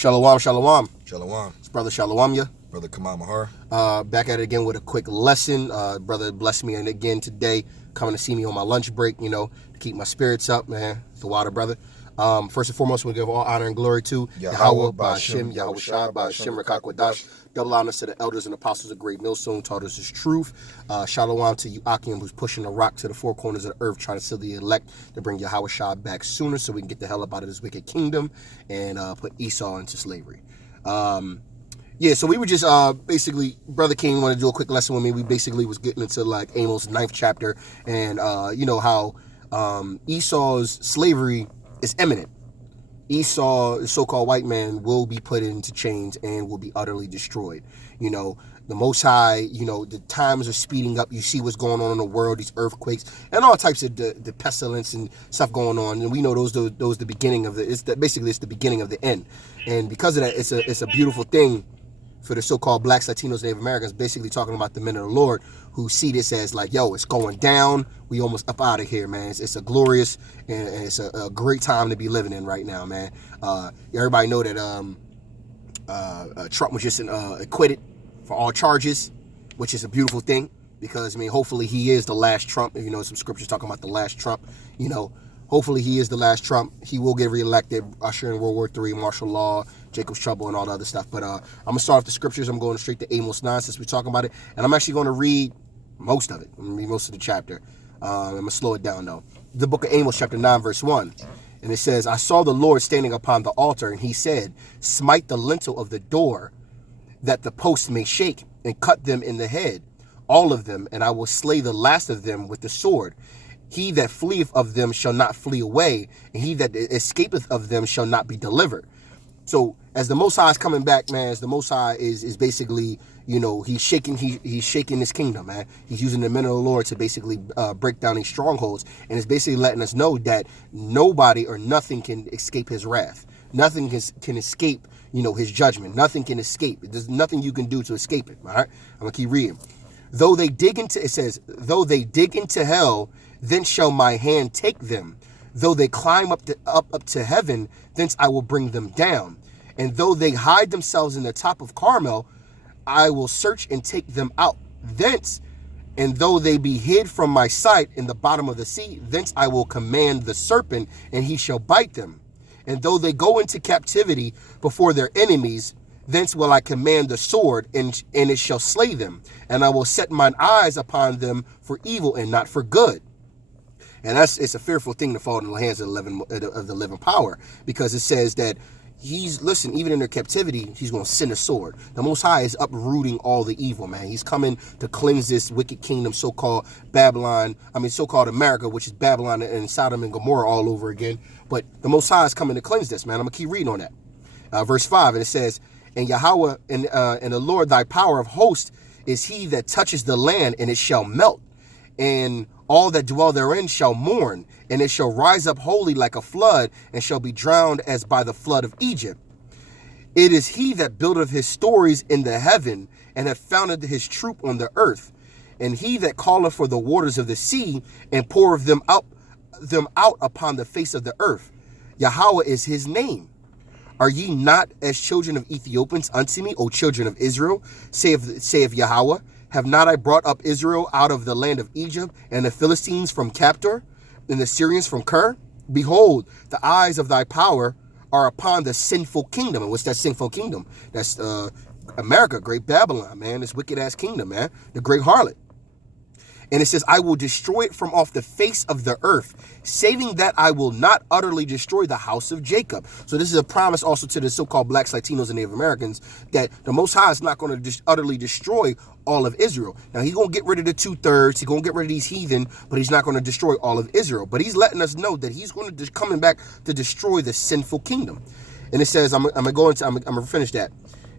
Shalom, shalom. Shalom. It's Brother Shalom, ya. Brother Kamal Mahar. Back at it again with a quick lesson. Brother blessed me again today, coming to see me on my lunch break, to keep my spirits up, man. The water, brother. First and foremost, we give all honor and glory to Yahweh, Ba'Shem, Yahweh Shai, Ba'Shem, Rakakwadash. Double honors to the elders and apostles of Great Millstone, taught us his truth. Shalom to you, Akim, who's pushing the rock to the four corners of the earth, trying to seal the elect to bring Yahweh Shai back sooner so we can get the hell up out of this wicked kingdom and put Esau into slavery. Yeah, so we were just basically, Brother King wanted to do a quick lesson with me. We basically was getting into like Amos' 9th chapter and how Esau's slavery is imminent. Esau, the so-called white man, will be put into chains and will be utterly destroyed. The Most High, the times are speeding up. You see what's going on in the world, these earthquakes and all types of the pestilence and stuff going on. And we know those the beginning of it's the beginning of the end. And because of that, it's a beautiful thing for the so-called blacks, Latinos, Native Americans, basically talking about the men of the Lord who see this as like, yo, it's going down. We almost up out of here, man. It's a glorious and it's a great time to be living in right now, man. Everybody know that Trump was just acquitted for all charges, which is a beautiful thing because, hopefully he is the last Trump. Some scriptures talking about the last Trump, hopefully he is the last Trump. He will get reelected, usher in World War III, martial law, Jacob's trouble, and all the other stuff. But I'm going to start off the scriptures. I'm going straight to Amos 9 since we're talking about it. And I'm actually going to read most of it. I'm going to read most of the chapter. I'm going to slow it down, though. The book of Amos, chapter 9, verse 1. And it says, I saw the Lord standing upon the altar, and he said, smite the lintel of the door, that the posts may shake, and cut them in the head, all of them, and I will slay the last of them with the sword. He that fleeth of them shall not flee away, and he that escapeth of them shall not be delivered. So as the Most High is coming back, man, as the Most High is basically, he's shaking his kingdom, man. He's using the men of the Lord to basically break down these strongholds, and it's basically letting us know that nobody or nothing can escape his wrath. Nothing can escape, his judgment. Nothing can escape. There's nothing you can do to escape it. All right, I'm gonna keep reading. Though they dig into hell, then shall my hand take them. Though they climb up to heaven, thence I will bring them down. And though they hide themselves in the top of Carmel, I will search and take them out thence. And though they be hid from my sight in the bottom of the sea, thence I will command the serpent, and he shall bite them. And though they go into captivity before their enemies, thence will I command the sword, and it shall slay them. And I will set mine eyes upon them for evil and not for good. And it's a fearful thing to fall in the hands of the living power, because it says that even in their captivity, he's going to send a sword. The Most High is uprooting all the evil, man. He's coming to cleanse this wicked kingdom, so-called America, which is Babylon and Sodom and Gomorrah all over again. But the Most High is coming to cleanse this, man. I'm going to keep reading on that. Verse 5, and it says, and Yahweh and the Lord thy power of hosts is he that touches the land, and it shall melt. And all that dwell therein shall mourn, and it shall rise up wholly like a flood, and shall be drowned as by the flood of Egypt. It is he that buildeth his stories in the heaven, and hath founded his troop on the earth. And he that calleth for the waters of the sea, and poureth them out upon the face of the earth. Yahweh is his name. Are ye not as children of Ethiopians unto me, O children of Israel? Saith Yahweh. Have not I brought up Israel out of the land of Egypt, and the Philistines from Captor, and the Syrians from Ker? Behold, the eyes of thy power are upon the sinful kingdom. And what's that sinful kingdom? That's America, great Babylon, man. This wicked-ass kingdom, man. The great harlot. And it says, I will destroy it from off the face of the earth, saving that I will not utterly destroy the house of Jacob. So this is a promise also to the so-called blacks, Latinos, and Native Americans that the Most High is not going to just utterly destroy all of Israel. Now, he's going to get rid of the 2/3. He's going to get rid of these heathen, but he's not going to destroy all of Israel. But he's letting us know that he's going to coming back to destroy the sinful kingdom. And it says, I'm going to finish that.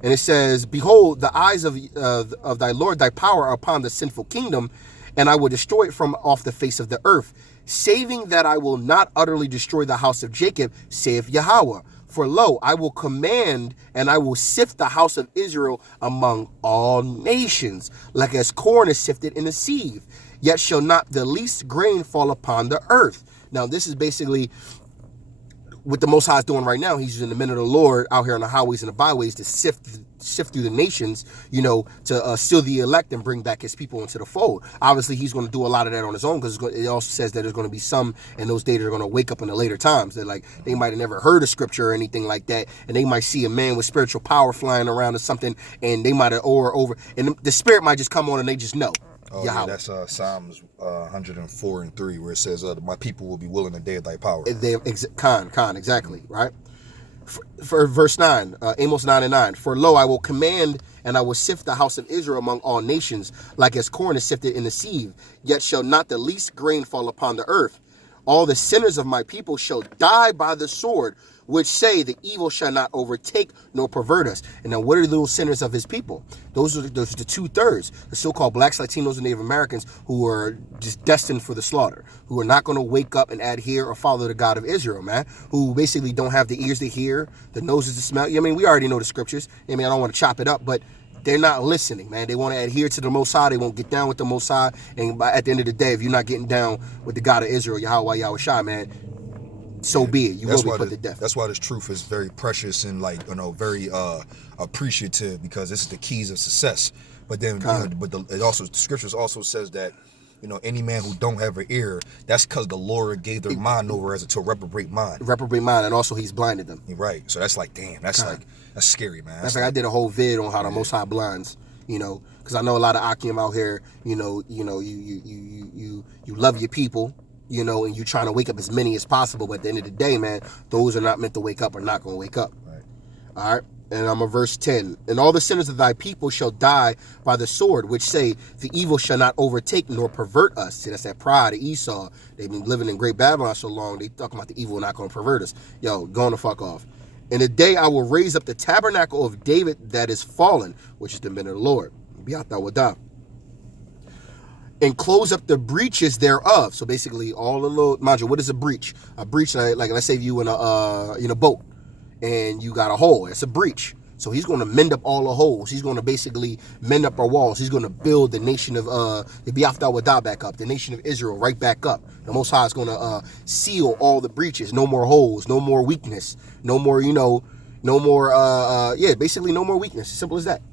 And it says, behold, the eyes of thy Lord, thy power are upon the sinful kingdom, and I will destroy it from off the face of the earth, saving that I will not utterly destroy the house of Jacob, saith Yahweh. For lo, I will command, and I will sift the house of Israel among all nations, like as corn is sifted in a sieve. Yet shall not the least grain fall upon the earth. Now, this is basically what the Most High is doing right now, he's using the men of the Lord out here on the highways and the byways to sift through the nations, to seal the elect and bring back his people into the fold. Obviously, he's going to do a lot of that on his own, because it also says that there's going to be some in those days that are going to wake up in the later times. They're like, they might have never heard of scripture or anything like that, and they might see a man with spiritual power flying around or something, and they might have over, and the spirit might just come on and they just know. Oh, yeah, that's Psalms 104:3, where it says, my people will be willing to day of thy power. Exactly, right? For verse 9, Amos 9:9, for lo, I will command, and I will sift the house of Israel among all nations, like as corn is sifted in the sieve, yet shall not the least grain fall upon the earth. All the sinners of my people shall die by the sword, which say the evil shall not overtake nor pervert us. And now what are those sinners of his people? Those are the 2/3, the so-called blacks, Latinos, and Native Americans, who are just destined for the slaughter, who are not going to wake up and adhere or follow the God of Israel, man, who basically don't have the ears to hear, the noses to smell. I mean, we already know the scriptures. I mean, I don't want to chop it up, but they're not listening, man. They want to adhere to the Most High. They won't get down with the Most High. And at the end of the day, if you're not getting down with the God of Israel, Yahweh Yahushua, man, so be it. You will be put to death. That's why this truth is very precious and very appreciative, because this is the keys of success. But then, the scriptures also says that, any man who don't have an ear, that's because the Lord gave their mind over to a reprobate mind. And also he's blinded them. Right. So that's like, damn, that's scary, man. That's like, I did a whole vid on how the Most High blinds, because I know a lot of Akim out here, you love your people, and you trying to wake up as many as possible, but at the end of the day, man, those are not meant to wake up are not going to wake up. Right. All right. And I'm on verse 10. And all the sinners of thy people shall die by the sword, which say, the evil shall not overtake nor pervert us. See, that's that pride of Esau. They've been living in Great Babylon so long, they talking about the evil not going to pervert us. Yo, going to fuck off. In the day I will raise up the tabernacle of David that is fallen, which is the men of the Lord. Bi'atawadah. And close up the breaches thereof. So basically, all the little, mind you, what is a breach? A breach, like let's say you in a boat, and you got a hole. That's a breach. So he's going to mend up all the holes. He's going to basically mend up our walls. He's going to build the nation of the Bi'atawadah back up, the nation of Israel right back up. The Most High is going to seal all the breaches. No more holes. No more weakness. No more, basically no more weakness. Simple as that.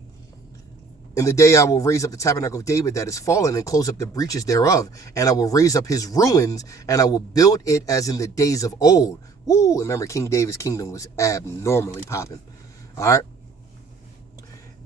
In the day I will raise up the tabernacle of David that is fallen, and close up the breaches thereof, and I will raise up his ruins, and I will build it as in the days of old. Woo! Remember, King David's kingdom was abnormally popping. All right.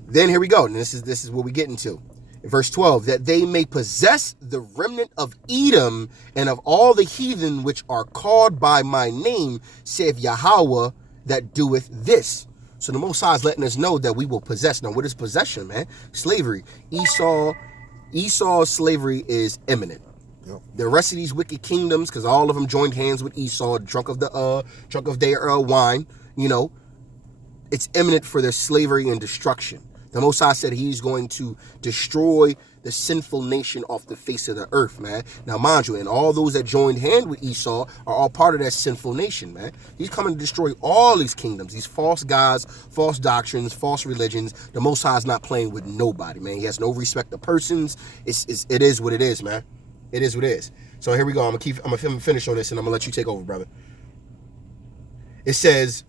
Then here we go. And this is what we get into. In verse 12, that they may possess the remnant of Edom and of all the heathen which are called by my name, saith Yahweh that doeth this. So the Most High is letting us know that we will possess. Now, what is possession, man? Slavery. Esau's slavery is imminent. Yep. The rest of these wicked kingdoms, because all of them joined hands with Esau, drunk of their wine, it's imminent for their slavery and destruction. The Most High said he's going to destroy the sinful nation off the face of the earth, man. Now, mind you, and all those that joined hand with Esau are all part of that sinful nation, man. He's coming to destroy all these kingdoms, these false gods, false doctrines, false religions. The Most High is not playing with nobody, man. He has no respect of persons. It is what it is, man. It is what it is. So here we go. I'm gonna finish on this, and I'm gonna let you take over, brother. It says,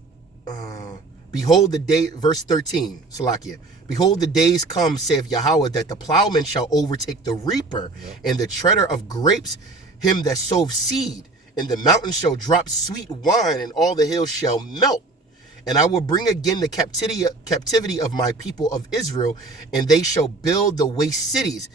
behold the day, verse 13, Salakia. Behold, the days come, saith Yahweh, that the plowman shall overtake the reaper, and the treader of grapes him that soweth seed. And the mountains shall drop sweet wine, and all the hills shall melt. And I will bring again the captivity of my people of Israel, and they shall build the waste cities,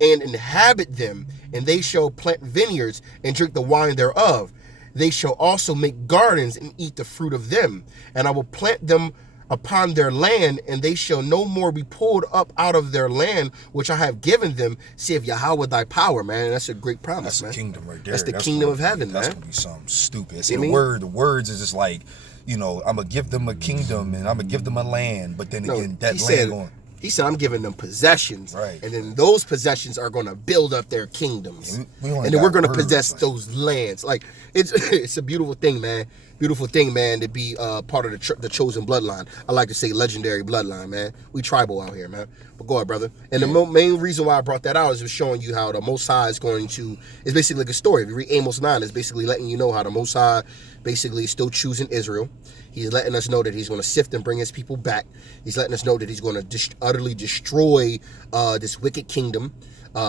and inhabit them, and they shall plant vineyards, and drink the wine thereof. They shall also make gardens, and eat the fruit of them. And I will plant them upon their land, and they shall no more be pulled up out of their land, which I have given them, saith Yahweh thy power, man. And that's a great promise, that's man. That's the kingdom right there. That's the kingdom of heaven, that's man. That's going to be something stupid. See, the words is just like, I'm going to give them a kingdom, and I'm going to give them a land, but then again, that land going... He said, I'm giving them possessions, right? And then those possessions are going to build up their kingdoms, and then we're going to possess those lands. Like, it's a beautiful thing, man. beautiful thing, man, to be part of the chosen bloodline. I like to say legendary bloodline, man. We tribal out here, man. But go ahead, brother. And the main reason why I brought that out is just showing you how the Most High is going to, it's basically like a story. If you read Amos 9, it's basically letting you know how the Most High basically is still choosing Israel. He's letting us know that he's going to sift and bring his people back. He's letting us know that he's going to utterly destroy this wicked kingdom,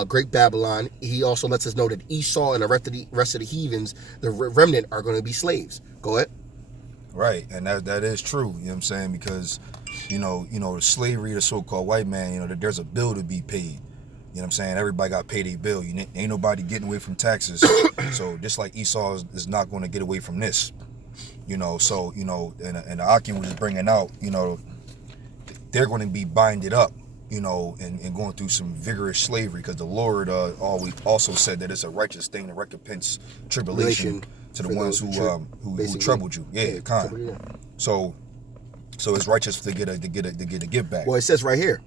Great Babylon. He also lets us know that Esau and the rest of the heathens, the remnant, are going to be slaves. Go ahead. Right, and that is true. You know what I'm saying? Because, the slavery, the so-called white man, that there's a bill to be paid. You know what I'm saying? Everybody got paid a bill. Ain't nobody getting away from taxes. So just like Esau is not going to get away from this. So, and the Akim was bringing out, they're going to be binded up, and going through some vigorous slavery, because the Lord always also said that it's a righteous thing to recompense tribulation to the ones who troubled you. Yeah, kind. So it's righteous to get a give back. Well, it says right here,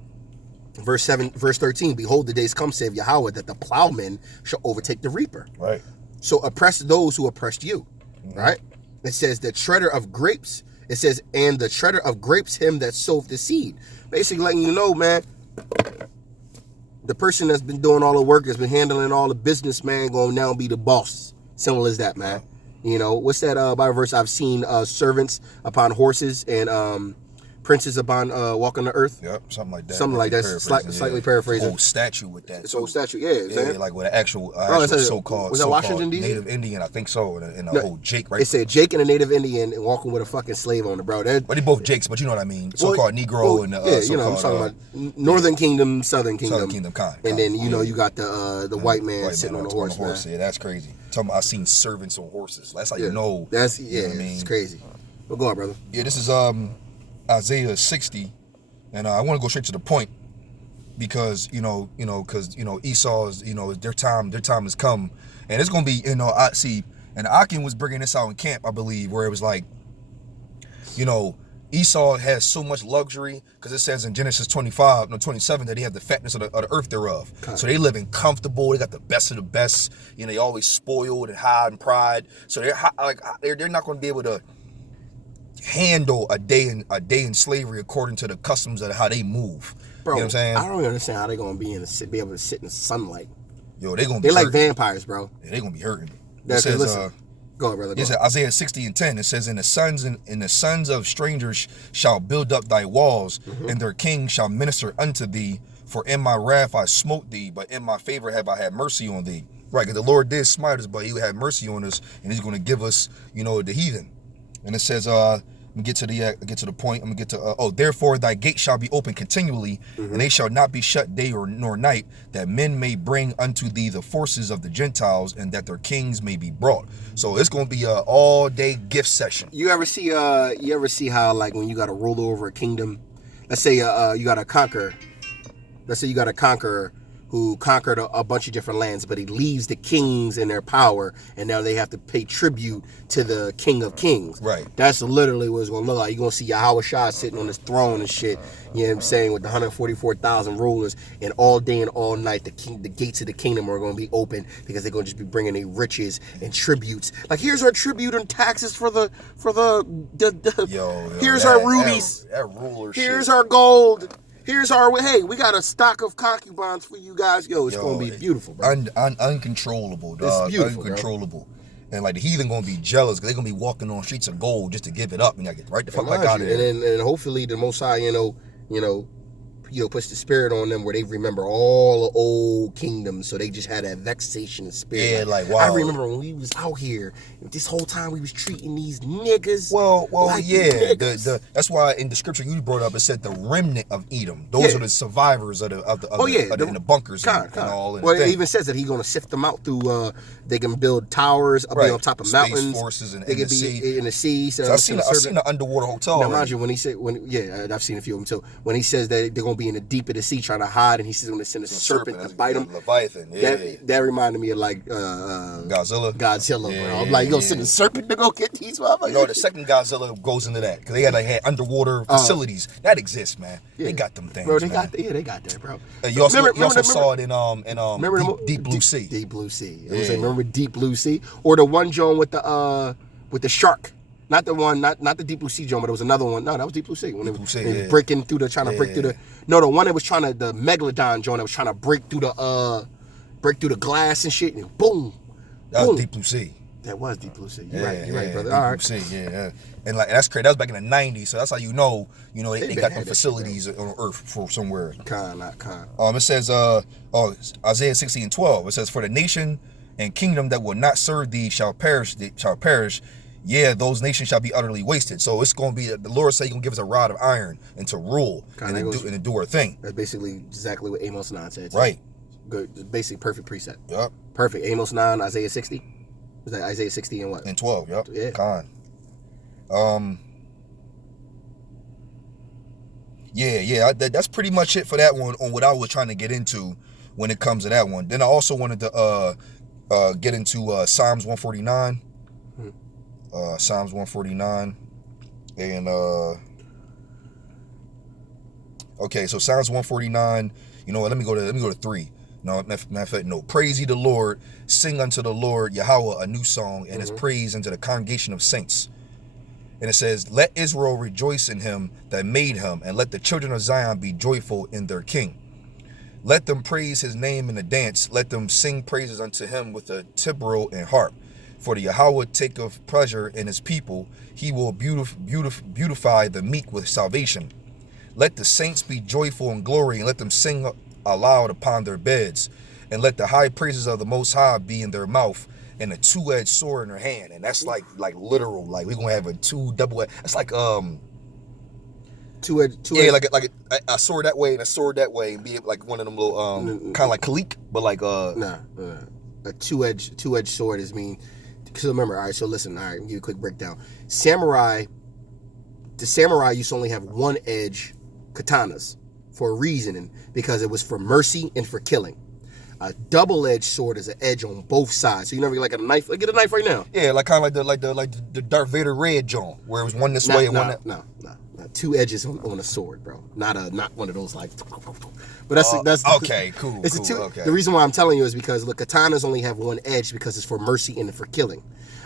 verse 13, behold, the days come, saith Yahweh, that the plowman shall overtake the reaper. Right. So oppress those who oppressed you. Mm-hmm. Right. It says the treader of grapes. It says, and the treader of grapes, him that soweth the seed. Basically letting you know, man, the person that's been doing all the work, that's been handling all the business, man, going to now be the boss. Simple as that, man. What's that Bible verse? I've seen servants upon horses and princes upon walking the earth. Yep, something like that. Something like that. Slightly paraphrasing. Whole statue with that. It's a whole statue, yeah, like with an actual so-called. Was that Washington D.C.? Native Indian, I think so, and a whole Jake, right? It said Jake and a Native Indian and walking with a fucking slave on it, bro. But they both Jakes, but you know what I mean. So-called Negro and I'm talking about Northern Kingdom, Southern Kingdom. Southern Kingdom, kind. And then you got the white man sitting on the horse. Man. Yeah, that's crazy. I seen servants on horses. That's how you know. That's you know what I mean? It's crazy. But go on, brother. Yeah, this is Isaiah 60, and I want to go straight to the point, because Esau is their time has come, and it's gonna be I see, and Akim was bringing this out in camp, I believe, where it was like, Esau has so much luxury, because it says in Genesis 27 that he had the fatness of the earth thereof. Okay. So they living comfortable. They got the best of the best. They always spoiled and high in pride. So they're not going to be able to handle a day in slavery according to the customs of how they move. Bro, you know what I'm saying? I don't understand how they're going to be able to sit in the sunlight. Yo, they're going to be like hurting. Vampires, bro. Yeah, they're going to be hurting. Listen. Go ahead, brother. It says Isaiah 60:10. It says, "And the sons of strangers shall build up thy walls, and their kings shall minister unto thee. For in my wrath I smote thee, but in my favor have I had mercy on thee." Right, because the Lord did smite us, but He had mercy on us, and He's going to give us, the heathen. And it says, I'm gonna get to the point. I'm gonna get to therefore thy gate shall be open continually, and they shall not be shut day nor night, that men may bring unto thee the forces of the Gentiles, and that their kings may be brought. So it's gonna be a all day gift session. You ever see how, like, when you got to rule over a kingdom, let's say you got a conqueror. Let's say you got a conqueror who conquered a bunch of different lands, but he leaves the kings in their power, and now they have to pay tribute to the King of Kings. Right. That's literally what it's going to look like. You're going to see Yahweh Shah sitting on his throne and shit, you know what I'm saying, with the 144,000 rulers, and all day and all night the gates of the kingdom are going to be open, because they're going to just be bringing their riches and tributes. Like, here's our tribute and taxes for the here's our rubies. That ruler here's shit. Our gold. Here's we got a stock of concubines for you guys. It's going to be beautiful, bro. Uncontrollable, dog. It's beautiful, uncontrollable. Bro. And like the heathen going to be jealous, because they're going to be walking on streets of gold just to give it up, and I get right the fuck back out of there. And hopefully the Most High, puts the spirit on them where they remember all the old kingdoms, so they just had that vexation of spirit. Yeah, like, wow. I remember when we was out here, this whole time we was treating these niggas. Well, like yeah. Niggas. That's why in the scripture you brought up, it said the remnant of Edom. Those are the survivors of the bunkers and all. Well, it even says that he's going to sift them out through. They can build towers, be on top of mountains. Space forces and they can be in the sea. So I've seen an underwater hotel. Now, mind you, when he said, I've seen a few of them too. When he says that they're going to be in the deep of the sea trying to hide, and he says when they send a serpent to bite them. Leviathan, that reminded me of like Godzilla, bro. I'm like, you gonna send a serpent to go get these motherfuckers? The second Godzilla goes into that, because they had underwater facilities that exist, man. They got them things, bro. They got that, bro. You also saw it in Deep Blue Sea. Deep Blue Sea. Remember Deep Blue Sea, or the one Joan with the shark. Not the one, not the Deep Blue Sea joint, but it was another one. No, that was Deep Blue Sea. When Deep they Blue Sea, was yeah. breaking through the, trying to break through the. No, the one that was trying to, the Megalodon joint that was trying to break through the glass and shit, and boom. That was Deep Blue Sea. That was Deep Blue Sea. You're right, brother. Deep All right. Blue Sea, yeah. And like that's crazy. That was back in the '90s, so that's how you know they got them facilities on Earth for somewhere. Not con. It says Isaiah 60:12. It says, "For the nation and kingdom that will not serve thee shall perish. Yeah, those nations shall be utterly wasted." So it's going to be the Lord said He's going to give us a rod of iron and to rule and to do our thing. That's basically exactly what Amos 9 said. Too. Right. Good. Basically, perfect precept. Yep. Perfect. Amos 9, Isaiah 60. Was that Isaiah 60 and what? And 12. Yep. Yeah. Con. That's pretty much it for that one on what I was trying to get into when it comes to that one. Then I also wanted to get into Psalms 149. Psalms 149. And okay, so Psalms 149, you know what, let me go to 3. No, matter of fact, no. Praise ye the Lord, sing unto the Lord Yahweh a new song, and his praise unto the congregation of saints. And it says, let Israel rejoice in him that made him, and let the children of Zion be joyful in their king. Let them praise his name in the dance. Let them sing praises unto him with a timbrel and harp. For the Yahweh taketh pleasure in his people. He will beautify the meek with salvation. Let the saints be joyful in glory, and let them sing aloud upon their beds. And let the high praises of the Most High be in their mouth, and a two-edged sword in their hand. And that's like literal. Like we're gonna have a double-edged. It's like two-edged. Yeah, like a sword that way and a sword that way, and be like one of them little kind of like Khalik, but like a two-edged sword is mean. So remember, all right. So listen, all right. I'll give you a quick breakdown. The samurai used to only have one edge katanas for a reason, because it was for mercy and for killing. A double-edged sword is an edge on both sides. So you never get like a knife. Get a knife right now. Yeah, like kind of like the Darth Vader red joint, where it was one this way and one that. No. Two edges on a sword, bro. Not one of those like. But that's okay. Cool. It's okay. The reason why I'm telling you is because the katanas only have one edge because it's for mercy and for killing.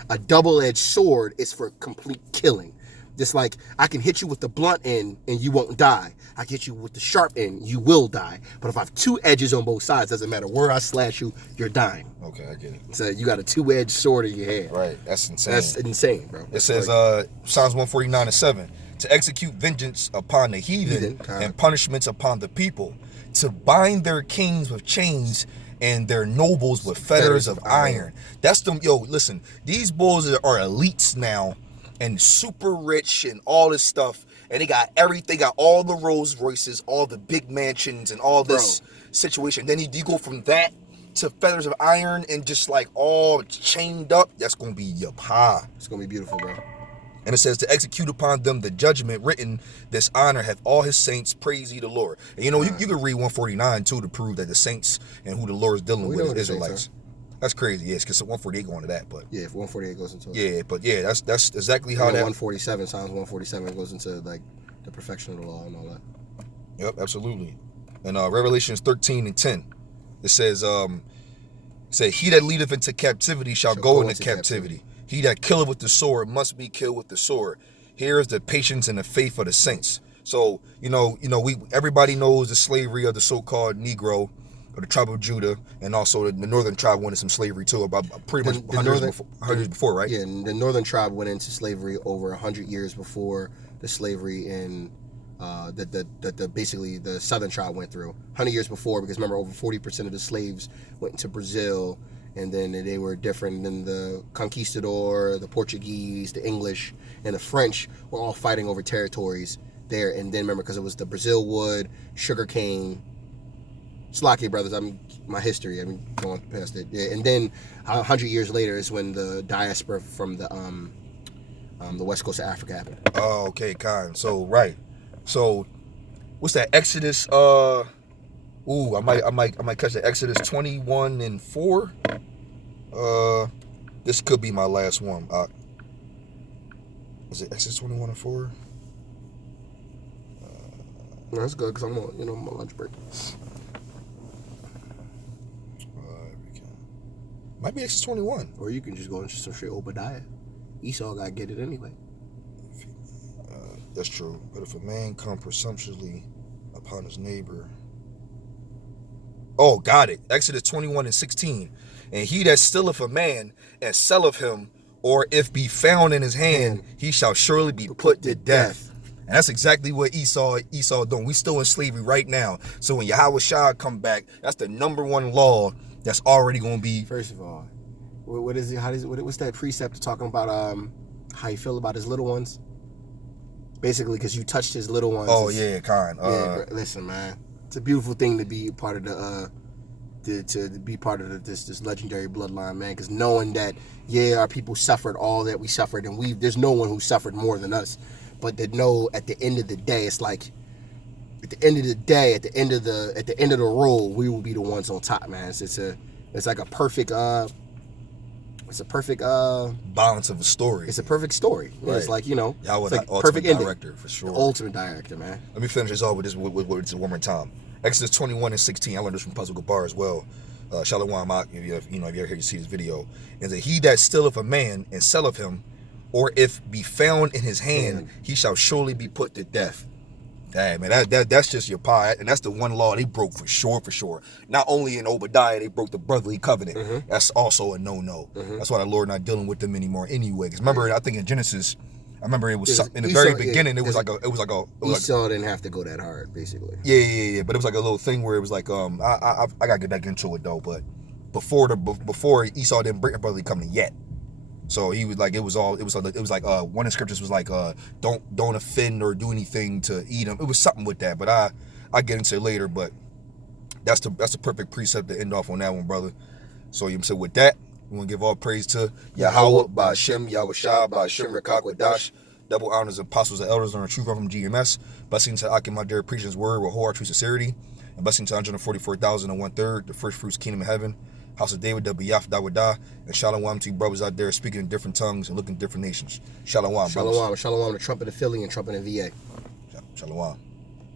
A double-edged sword is for complete killing. Just like I can hit you with the blunt end and you won't die. I can hit you with the sharp end, you will die. But if I have two edges on both sides, doesn't matter where I slash you, you're dying. Okay, I get it. So you got a two-edged sword in your hand. Right, that's insane. That's insane, bro. It says Psalms 149:7, to execute vengeance upon the heathen and punishments upon the people, to bind their kings with chains and their nobles with fetters of iron. That's them. Yo, listen, these bulls are elites now and super rich and all this stuff. And they got everything, got all the Rolls Royces, all the big mansions and all this situation. Then you go from that to fetters of iron and just like all chained up. That's going to be your pie. It's going to be beautiful, bro. And it says, to execute upon them the judgment written, this honor hath all his saints, praise ye the Lord. And you know, you can read 149 too to prove that the saints and who the Lord is dealing with is Israelites. That's crazy, yes, because 148 going to that, but yeah, if 148 goes into it. Yeah, but yeah, that's exactly how that 147, Psalms 147 goes into like the perfection of the law and all that. Yep, absolutely. And Revelations 13:10, it says, he that leadeth into captivity shall go into captivity. He that killeth with the sword must be killed with the sword. Here is the patience and the faith of the saints. So, everybody knows the slavery of the so-called Negro, or the tribe of Judah, and also the northern tribe went into some slavery too, about pretty much 100 years before, right? Yeah, and the northern tribe went into slavery over 100 years before the slavery in basically the southern tribe went through. 100 years before, because remember, over 40% of the slaves went into Brazil, and then they were different than the conquistador, the Portuguese, the English, and the French were all fighting over territories there. And then remember, because it was the Brazil wood, sugarcane, Slocky brothers, my history, going past it. Yeah, and then 100 years later is when the diaspora from the west coast of Africa happened. Oh, okay, kind. So right. So what's that? Exodus I might catch the Exodus 21:4. This could be my last one. Is it Exodus 21:4? No, that's good because I'm on my lunch break. Might be Exodus 21. Or you can just go into some straight Obadiah. Esau got to get it anyway. That's true. But if a man come presumptuously upon his neighbor. Oh, got it. Exodus 21:16. And he that stealeth a man and selleth him, or if be found in his hand, he shall surely be put to death. And that's exactly what Esau doing. We still in slavery right now. So when Yahweh Shah come back, that's the #1 law that's already going to be. First of all, what is it? What's that precept talking about? How you feel about his little ones? Basically, because you touched his little ones. Oh yeah, kind. Yeah, listen, man, it's a beautiful thing to be part of to be part of this legendary bloodline, man. Because knowing that, yeah, our people suffered all that we suffered, and there's no one who suffered more than us. But to know at the end of the day, it's like at the end of the roll, we will be the ones on top, man. It's like a perfect balance of a story. It's a perfect story. Right. It's like, Yahweh, it's like the perfect ending. Director for sure. The ultimate director, man. Let me finish this off with this one more time. Exodus 21:16. I learned this from Puzzle Gabar as well. Shalom, if you ever hear you see this video, is that he that stealeth a man and selleth him, or if be found in his hand, he shall surely be put to death. Dang, man, that's just your pie, and that's the one law they broke for sure. Not only in Obadiah, they broke the brotherly covenant. That's also a no-no. That's why the Lord not dealing with them anymore anyway. Because remember, I think in Genesis, I remember it was in the very beginning. It was like Esau didn't have to go that hard, basically. Yeah. But it was like a little thing where it was like I gotta get back into it though. But before Esau didn't break the brotherly covenant yet. So he was like, it was like one of the scriptures was like, don't offend or do anything to eat him. It was something with that, but I get into it later. But that's the perfect precept to end off on that one, brother. So with that, we want to give all praise to Yahweh, Ba'Shem, Yahweh Shah, Ba'Shem, Rekak, Wadash. Double honors apostles and elders on the truth from GMS. Blessing to Akim Madir preaching his word with whole true sincerity. And blessing to 144,000 and 1/3, the first fruits kingdom of heaven. House of David, Yaf Dawadah, and Shalom to you brothers out there speaking in different tongues and looking at different nations. Shalom, brothers. Shalom, the trumpet of Philly and trumpet of VA. Shalom.